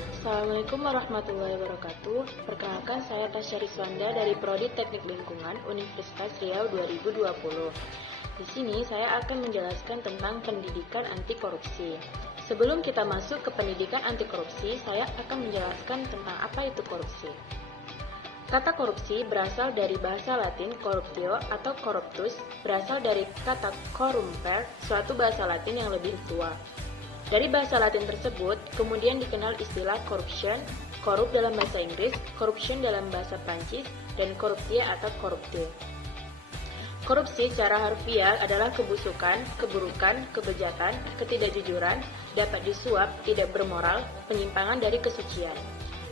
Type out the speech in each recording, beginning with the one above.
Assalamualaikum warahmatullahi wabarakatuh. Perkenalkan, saya Tasya Rizwanda dari Prodi Teknik Lingkungan Universitas Riau 2020. Di sini saya akan menjelaskan tentang pendidikan anti korupsi. Sebelum kita masuk ke pendidikan anti korupsi, saya akan menjelaskan tentang apa itu korupsi. Kata korupsi berasal dari bahasa Latin corruptio atau corruptus, berasal dari kata corrumpere, suatu bahasa Latin yang lebih tua. Dari bahasa Latin tersebut, kemudian dikenal istilah corruption, korup dalam bahasa Inggris, corruption dalam bahasa Prancis, dan corruptie atau corrupte. Korupsi secara harfiah adalah kebusukan, keburukan, kebejatan, ketidakjujuran, dapat disuap, tidak bermoral, penyimpangan dari kesucian.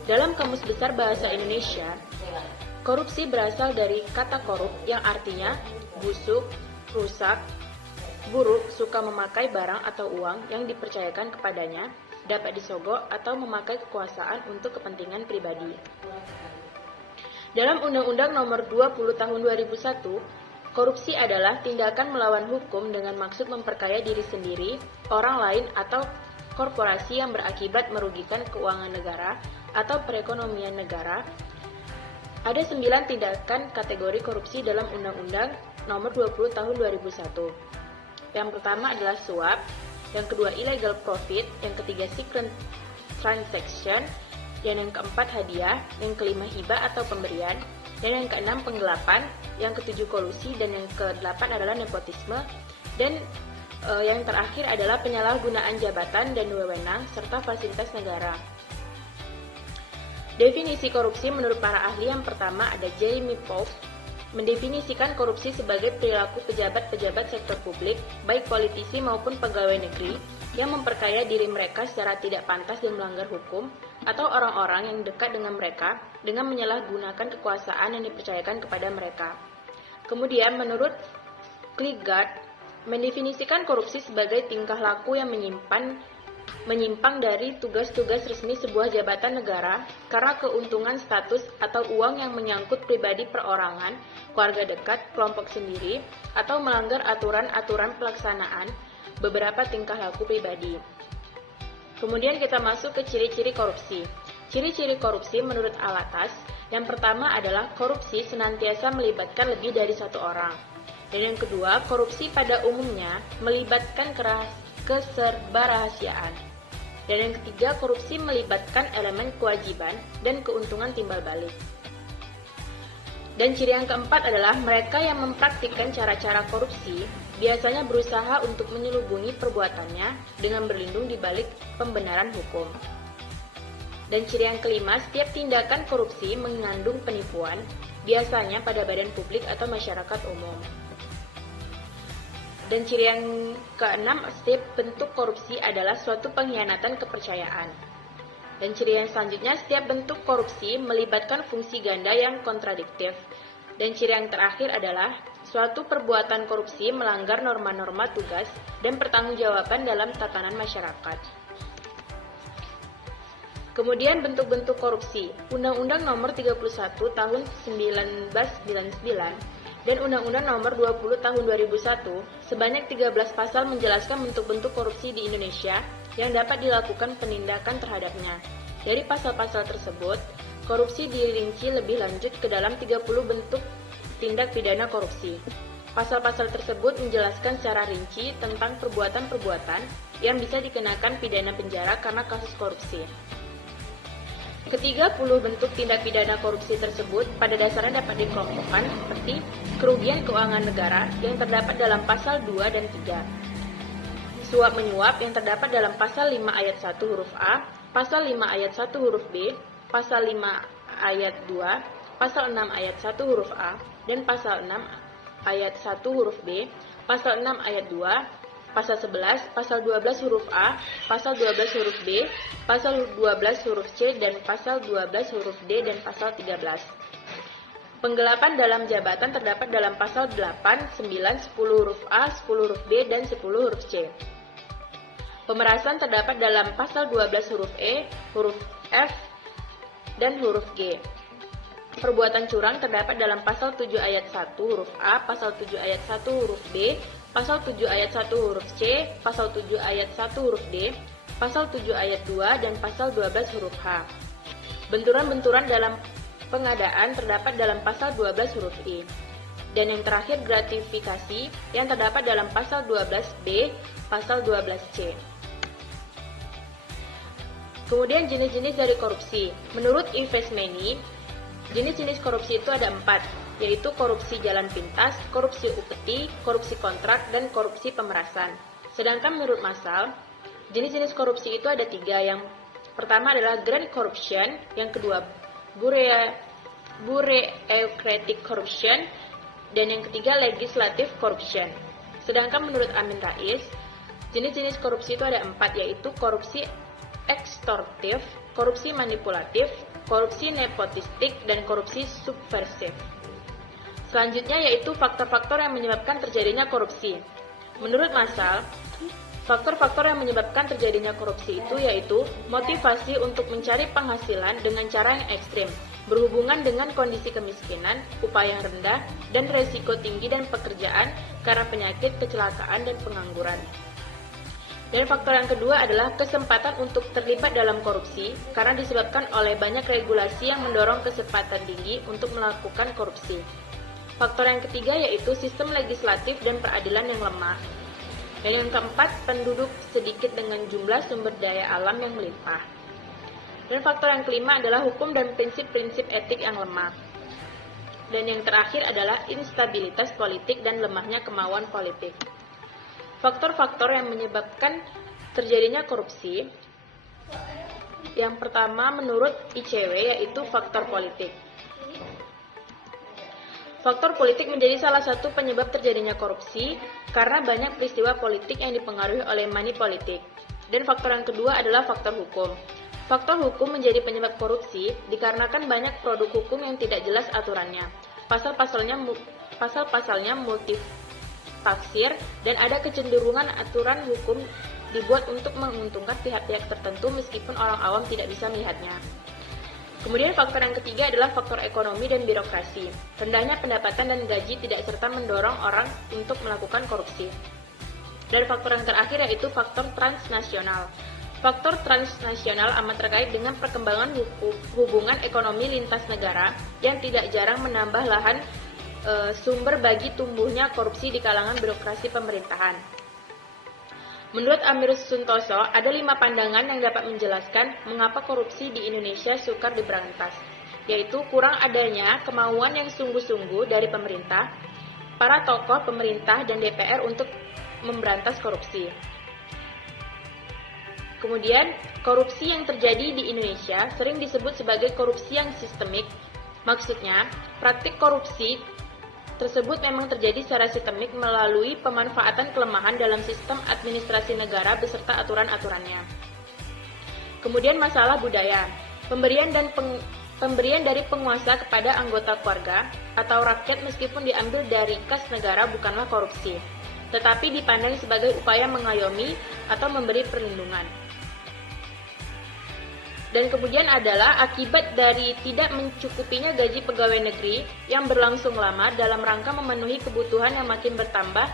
Dalam Kamus Besar Bahasa Indonesia, korupsi berasal dari kata korup yang artinya busuk, rusak, buruk, suka memakai barang atau uang yang dipercayakan kepadanya, dapat disogok atau memakai kekuasaan untuk kepentingan pribadi. Dalam Undang-Undang Nomor 20 Tahun 2001, korupsi adalah tindakan melawan hukum dengan maksud memperkaya diri sendiri, orang lain, atau korporasi yang berakibat merugikan keuangan negara atau perekonomian negara. Ada 9 tindakan kategori korupsi dalam Undang-Undang Nomor 20 Tahun 2001. Yang pertama adalah suap, yang kedua illegal profit, yang ketiga secret transaction, dan yang keempat hadiah, yang kelima hibah atau pemberian, dan yang keenam penggelapan, yang ketujuh kolusi, dan yang kedelapan adalah nepotisme, dan yang terakhir adalah penyalahgunaan jabatan dan wewenang serta fasilitas negara. Definisi korupsi menurut para ahli yang pertama ada Jeremy Pope, mendefinisikan korupsi sebagai perilaku pejabat-pejabat sektor publik, baik politisi maupun pegawai negeri, yang memperkaya diri mereka secara tidak pantas dan melanggar hukum, atau orang-orang yang dekat dengan mereka dengan menyalahgunakan kekuasaan yang dipercayakan kepada mereka. Kemudian menurut Kierkegaard, mendefinisikan korupsi sebagai tingkah laku yang menyimpang dari tugas-tugas resmi sebuah jabatan negara karena keuntungan status atau uang yang menyangkut pribadi perorangan, keluarga dekat, kelompok sendiri, atau melanggar aturan-aturan pelaksanaan beberapa tingkah laku pribadi. Kemudian kita masuk ke ciri-ciri korupsi. Ciri-ciri korupsi menurut Alatas, yang pertama adalah korupsi senantiasa melibatkan lebih dari satu orang. Dan yang kedua, korupsi pada umumnya melibatkan keserbarahasiaan. Dan yang ketiga, korupsi melibatkan elemen kewajiban dan keuntungan timbal balik. Dan ciri yang keempat adalah mereka yang mempraktikkan cara-cara korupsi biasanya berusaha untuk menyelubungi perbuatannya dengan berlindung di balik pembenaran hukum. Dan ciri yang kelima, setiap tindakan korupsi mengandung penipuan, biasanya pada badan publik atau masyarakat umum. Dan ciri yang keenam, setiap bentuk korupsi adalah suatu pengkhianatan kepercayaan. Dan ciri yang selanjutnya, setiap bentuk korupsi melibatkan fungsi ganda yang kontradiktif. Dan ciri yang terakhir adalah suatu perbuatan korupsi melanggar norma-norma tugas dan pertanggungjawaban dalam tatanan masyarakat. Kemudian bentuk-bentuk korupsi. Undang-Undang Nomor 31 Tahun 1999 dan Undang-Undang Nomor 20 Tahun 2001 sebanyak 13 pasal menjelaskan bentuk-bentuk korupsi di Indonesia yang dapat dilakukan penindakan terhadapnya. Dari pasal-pasal tersebut, korupsi dirinci lebih lanjut ke dalam 30 bentuk tindak pidana korupsi. Pasal-pasal tersebut menjelaskan secara rinci tentang perbuatan-perbuatan yang bisa dikenakan pidana penjara karena kasus korupsi. Ke-30 bentuk tindak pidana korupsi tersebut pada dasarnya dapat dikelompokkan seperti kerugian keuangan negara yang terdapat dalam pasal 2 dan 3. Suap menyuap yang terdapat dalam pasal 5 ayat 1 huruf A, pasal 5 ayat 1 huruf B, pasal 5 ayat 2, pasal 6 ayat 1 huruf A, dan pasal 6 ayat 1 huruf B, pasal 6 ayat 2, pasal 11, pasal 12 huruf A, pasal 12 huruf B, pasal 12 huruf C, dan pasal 12 huruf D, dan pasal 13. Penggelapan dalam jabatan terdapat dalam pasal 8, 9, 10 huruf A, 10 huruf B, dan 10 huruf C. Pemerasan terdapat dalam pasal 12 huruf E, huruf F, dan huruf G. Perbuatan curang terdapat dalam pasal 7 ayat 1 huruf A, pasal 7 ayat 1 huruf B, pasal 7 ayat 1 huruf C, pasal 7 ayat 1 huruf D, Pasal 7 ayat 2 dan Pasal 12 huruf H. Benturan-benturan dalam pengadaan terdapat dalam Pasal 12 huruf I. Dan yang terakhir gratifikasi yang terdapat dalam Pasal 12B, Pasal 12C. Kemudian jenis-jenis dari korupsi. Menurut Investmeni, jenis-jenis korupsi itu ada 4, yaitu korupsi jalan pintas, korupsi upeti, korupsi kontrak, dan korupsi pemerasan. Sedangkan menurut Masal, jenis-jenis korupsi itu ada 3. Yang pertama adalah grand corruption, yang kedua bureaucratic corruption, dan yang ketiga legislative corruption. Sedangkan menurut Amin Rais, jenis-jenis korupsi itu ada 4, yaitu korupsi ekstortif, korupsi manipulatif, korupsi nepotistik, dan korupsi subversif. Selanjutnya yaitu faktor-faktor yang menyebabkan terjadinya korupsi. Menurut Masal, faktor-faktor yang menyebabkan terjadinya korupsi itu yaitu motivasi untuk mencari penghasilan dengan cara yang ekstrim, berhubungan dengan kondisi kemiskinan, upah yang rendah, dan resiko tinggi dan pekerjaan karena penyakit, kecelakaan, dan pengangguran. Dan faktor yang kedua adalah kesempatan untuk terlibat dalam korupsi karena disebabkan oleh banyak regulasi yang mendorong kesempatan tinggi untuk melakukan korupsi. Faktor yang ketiga yaitu sistem legislatif dan peradilan yang lemah. Dan yang keempat, penduduk sedikit dengan jumlah sumber daya alam yang melimpah. Dan faktor yang kelima adalah hukum dan prinsip-prinsip etik yang lemah. Dan yang terakhir adalah instabilitas politik dan lemahnya kemauan politik. Faktor-faktor yang menyebabkan terjadinya korupsi, yang pertama menurut ICW yaitu faktor politik. Faktor politik menjadi salah satu penyebab terjadinya korupsi karena banyak peristiwa politik yang dipengaruhi oleh money politik. Dan faktor yang kedua adalah faktor hukum. Faktor hukum menjadi penyebab korupsi dikarenakan banyak produk hukum yang tidak jelas aturannya. Pasal-pasalnya multitafsir dan ada kecenderungan aturan hukum dibuat untuk menguntungkan pihak-pihak tertentu meskipun orang awam tidak bisa melihatnya. Kemudian faktor yang ketiga adalah faktor ekonomi dan birokrasi. Rendahnya pendapatan dan gaji tidak serta mendorong orang untuk melakukan korupsi. Dan faktor yang terakhir yaitu faktor transnasional. Faktor transnasional amat terkait dengan perkembangan hubungan ekonomi lintas negara yang tidak jarang menambah lahan sumber bagi tumbuhnya korupsi di kalangan birokrasi pemerintahan. Menurut Amir Suntoso, ada 5 pandangan yang dapat menjelaskan mengapa korupsi di Indonesia sukar diberantas, yaitu kurang adanya kemauan yang sungguh-sungguh dari pemerintah, para tokoh pemerintah dan DPR untuk memberantas korupsi. Kemudian, korupsi yang terjadi di Indonesia sering disebut sebagai korupsi yang sistemik. Maksudnya, praktik korupsi tersebut memang terjadi secara sistemik melalui pemanfaatan kelemahan dalam sistem administrasi negara beserta aturan-aturannya. Kemudian masalah budaya, pemberian dari penguasa kepada anggota keluarga atau rakyat meskipun diambil dari kas negara bukanlah korupsi, tetapi dipandang sebagai upaya mengayomi atau memberi perlindungan. Dan kemudian adalah akibat dari tidak mencukupinya gaji pegawai negeri yang berlangsung lama dalam rangka memenuhi kebutuhan yang makin bertambah,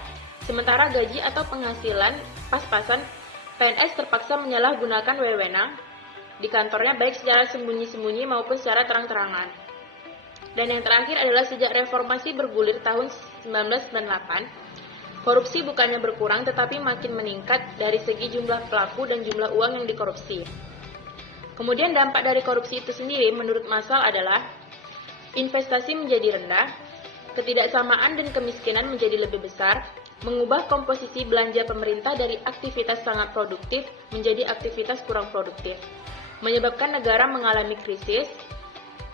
sementara gaji atau penghasilan pas-pasan, PNS terpaksa menyalahgunakan wewenang di kantornya baik secara sembunyi-sembunyi maupun secara terang-terangan. Dan yang terakhir adalah sejak reformasi bergulir tahun 1998, korupsi bukannya berkurang tetapi makin meningkat dari segi jumlah pelaku dan jumlah uang yang dikorupsi. Kemudian dampak dari korupsi itu sendiri menurut Masal adalah investasi menjadi rendah, ketidaksamaan dan kemiskinan menjadi lebih besar, mengubah komposisi belanja pemerintah dari aktivitas sangat produktif menjadi aktivitas kurang produktif, menyebabkan negara mengalami krisis,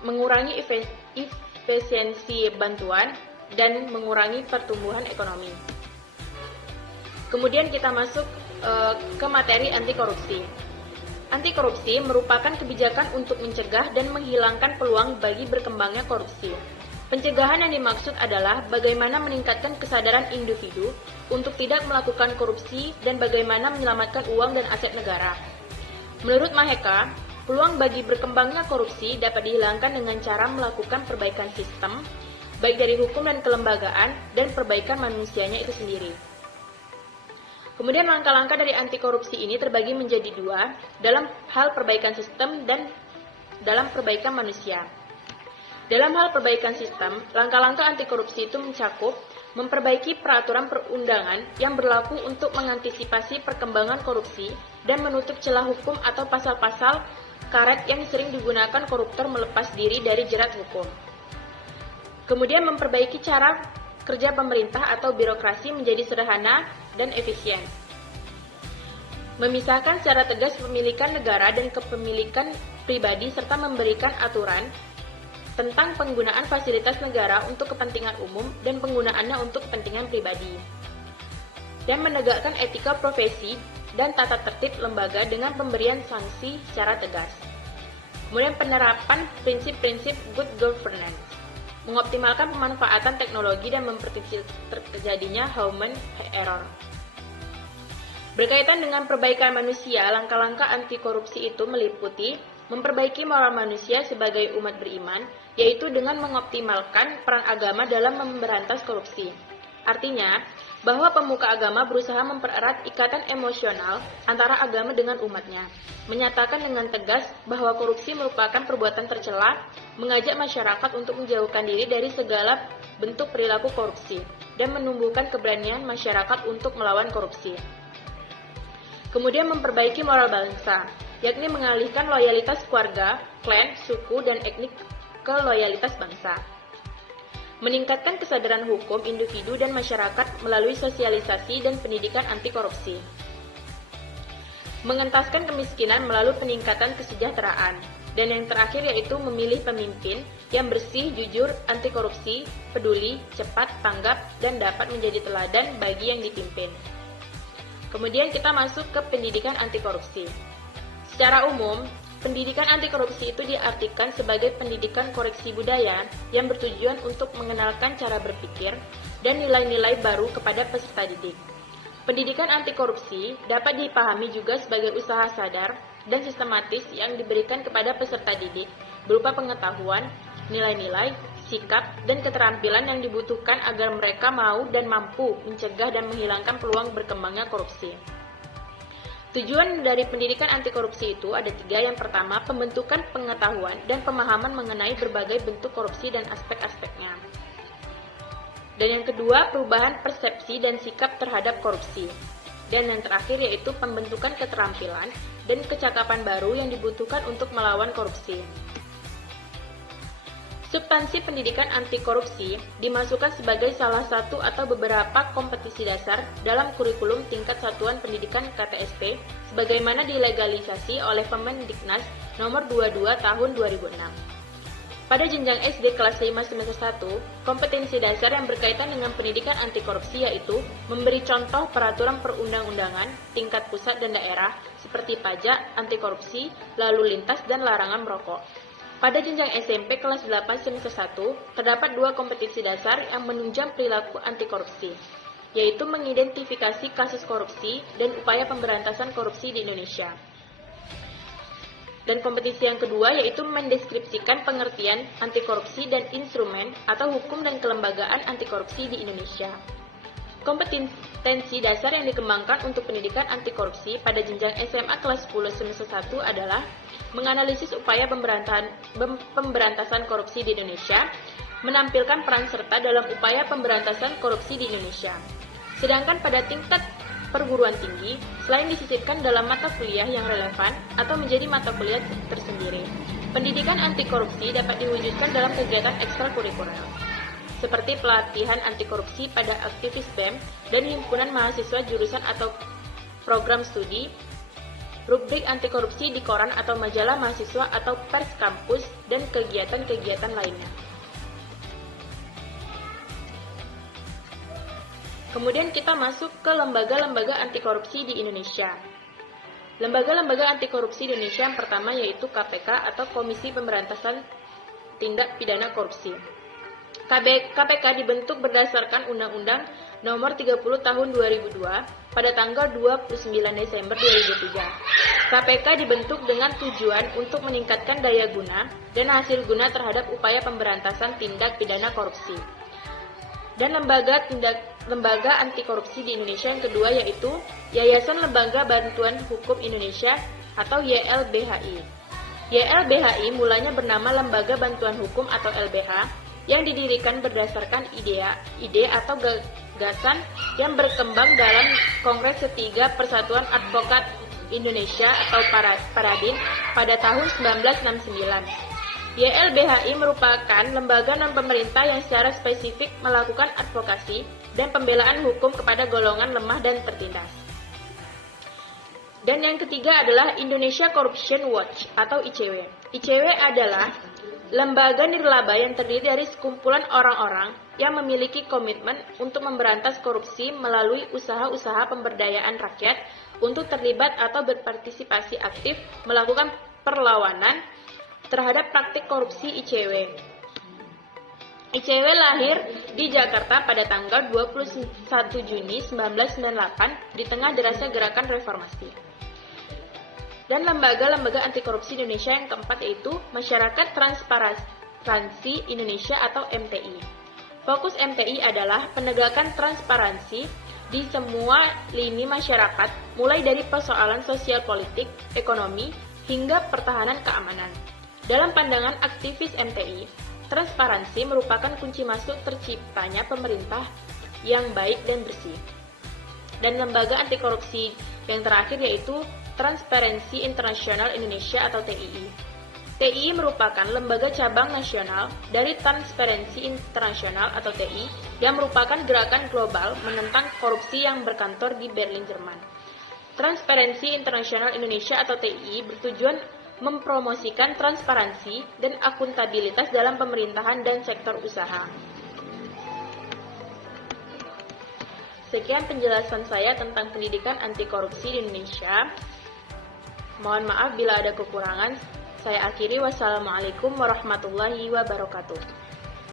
mengurangi efisiensi bantuan, dan mengurangi pertumbuhan ekonomi. Kemudian kita masuk ke materi anti korupsi. Anti korupsi merupakan kebijakan untuk mencegah dan menghilangkan peluang bagi berkembangnya korupsi. Pencegahan yang dimaksud adalah bagaimana meningkatkan kesadaran individu untuk tidak melakukan korupsi dan bagaimana menyelamatkan uang dan aset negara. Menurut Maheka, peluang bagi berkembangnya korupsi dapat dihilangkan dengan cara melakukan perbaikan sistem, baik dari hukum dan kelembagaan, dan perbaikan manusianya itu sendiri. Kemudian langkah-langkah dari anti korupsi ini terbagi menjadi dua dalam hal perbaikan sistem dan dalam perbaikan manusia. Dalam hal perbaikan sistem, langkah-langkah anti korupsi itu mencakup memperbaiki peraturan perundangan yang berlaku untuk mengantisipasi perkembangan korupsi dan menutup celah hukum atau pasal-pasal karet yang sering digunakan koruptor melepas diri dari jerat hukum. Kemudian memperbaiki cara kerja pemerintah atau birokrasi menjadi sederhana dan efisien. Memisahkan secara tegas kepemilikan negara dan kepemilikan pribadi serta memberikan aturan tentang penggunaan fasilitas negara untuk kepentingan umum dan penggunaannya untuk kepentingan pribadi. Dan menegakkan etika profesi dan tata tertib lembaga dengan pemberian sanksi secara tegas. Kemudian penerapan prinsip-prinsip good governance. Mengoptimalkan pemanfaatan teknologi dan memperkecil terjadinya human error. Berkaitan dengan perbaikan manusia, langkah-langkah anti korupsi itu meliputi memperbaiki moral manusia sebagai umat beriman, yaitu dengan mengoptimalkan peran agama dalam memberantas korupsi. Artinya, bahwa pemuka agama berusaha mempererat ikatan emosional antara agama dengan umatnya, menyatakan dengan tegas bahwa korupsi merupakan perbuatan tercela, mengajak masyarakat untuk menjauhkan diri dari segala bentuk perilaku korupsi, dan menumbuhkan keberanian masyarakat untuk melawan korupsi. Kemudian memperbaiki moral bangsa, yakni mengalihkan loyalitas keluarga, klan, suku, dan etnik ke loyalitas bangsa. Meningkatkan kesadaran hukum individu dan masyarakat melalui sosialisasi dan pendidikan anti korupsi. Mengentaskan kemiskinan melalui peningkatan kesejahteraan. Dan yang terakhir yaitu memilih pemimpin yang bersih, jujur, anti korupsi, peduli, cepat, tanggap, dan dapat menjadi teladan bagi yang dipimpin. Kemudian kita masuk ke pendidikan anti korupsi. Secara umum, pendidikan anti korupsi itu diartikan sebagai pendidikan koreksi budaya yang bertujuan untuk mengenalkan cara berpikir dan nilai-nilai baru kepada peserta didik. Pendidikan anti korupsi dapat dipahami juga sebagai usaha sadar dan sistematis yang diberikan kepada peserta didik berupa pengetahuan, nilai-nilai, sikap, dan keterampilan yang dibutuhkan agar mereka mau dan mampu mencegah dan menghilangkan peluang berkembangnya korupsi. Tujuan dari pendidikan anti korupsi itu ada tiga. Yang pertama, pembentukan pengetahuan dan pemahaman mengenai berbagai bentuk korupsi dan aspek-aspeknya. Dan yang kedua, perubahan persepsi dan sikap terhadap korupsi. Dan yang terakhir yaitu pembentukan keterampilan dan kecakapan baru yang dibutuhkan untuk melawan korupsi. Substansi pendidikan anti korupsi dimasukkan sebagai salah satu atau beberapa kompetisi dasar dalam kurikulum tingkat satuan pendidikan KTSP sebagaimana dilegalisasi oleh Permendiknas nomor 22 tahun 2006. Pada jenjang SD kelas 5 semester 1, kompetensi dasar yang berkaitan dengan pendidikan anti korupsi yaitu memberi contoh peraturan perundang-undangan tingkat pusat dan daerah seperti pajak, anti korupsi, lalu lintas, dan larangan merokok. Pada jenjang SMP kelas 8 semester 1, terdapat dua kompetisi dasar yang menunjang perilaku anti korupsi, yaitu mengidentifikasi kasus korupsi dan upaya pemberantasan korupsi di Indonesia. Dan kompetisi yang kedua yaitu mendeskripsikan pengertian anti korupsi dan instrumen atau hukum dan kelembagaan anti korupsi di Indonesia. Kompetensi dasar yang dikembangkan untuk pendidikan anti korupsi pada jenjang SMA kelas 10 semester 1 adalah menganalisis upaya pemberantasan korupsi di Indonesia, menampilkan peran serta dalam upaya pemberantasan korupsi di Indonesia. Sedangkan pada tingkat perguruan tinggi, selain disisipkan dalam mata kuliah yang relevan atau menjadi mata kuliah tersendiri, pendidikan anti korupsi dapat diwujudkan dalam kegiatan ekstrakurikuler, seperti pelatihan anti korupsi pada aktivis BEM dan himpunan mahasiswa jurusan atau program studi, rubrik anti korupsi di koran atau majalah mahasiswa atau pers kampus, dan kegiatan-kegiatan lainnya. Kemudian kita masuk ke lembaga-lembaga anti korupsi di Indonesia. Lembaga-lembaga anti korupsi di Indonesia yang pertama yaitu KPK atau Komisi Pemberantasan Tindak Pidana Korupsi. KPK dibentuk berdasarkan Undang-Undang Nomor 30 Tahun 2002 pada tanggal 29 Desember 2003. KPK dibentuk dengan tujuan untuk meningkatkan daya guna dan hasil guna terhadap upaya pemberantasan tindak pidana korupsi. dan lembaga anti korupsi di Indonesia yang kedua yaitu Yayasan Lembaga Bantuan Hukum Indonesia atau YLBHI. YLBHI mulanya bernama Lembaga Bantuan Hukum atau LBH yang didirikan berdasarkan ide atau gagasan yang berkembang dalam Kongres Ketiga Persatuan Advokat Indonesia atau Paradin pada tahun 1969. YLBHI merupakan lembaga non-pemerintah yang secara spesifik melakukan advokasi dan pembelaan hukum kepada golongan lemah dan tertindas. Dan yang ketiga adalah Indonesia Corruption Watch atau ICW. ICW adalah lembaga nirlaba yang terdiri dari sekumpulan orang-orang yang memiliki komitmen untuk memberantas korupsi melalui usaha-usaha pemberdayaan rakyat untuk terlibat atau berpartisipasi aktif melakukan perlawanan terhadap praktik korupsi ICW. ICW lahir di Jakarta pada tanggal 21 Juni 1998 di tengah derasnya gerakan reformasi. Dan lembaga-lembaga anti korupsi Indonesia yang keempat yaitu Masyarakat Transparansi Indonesia atau MTI. Fokus MTI adalah penegakan transparansi di semua lini masyarakat, mulai dari persoalan sosial politik, ekonomi, hingga pertahanan keamanan. Dalam pandangan aktivis MTI, transparansi merupakan kunci masuk terciptanya pemerintah yang baik dan bersih. Dan lembaga anti korupsi yang terakhir yaitu Transparency International Indonesia atau TII. TII merupakan lembaga cabang nasional dari Transparency International atau TI yang merupakan gerakan global menentang korupsi yang berkantor di Berlin, Jerman. Transparency International Indonesia atau TII bertujuan mempromosikan transparansi dan akuntabilitas dalam pemerintahan dan sektor usaha. Sekian penjelasan saya tentang pendidikan anti korupsi di Indonesia. Mohon maaf bila ada kekurangan. Saya akhiri, wassalamualaikum warahmatullahi wabarakatuh.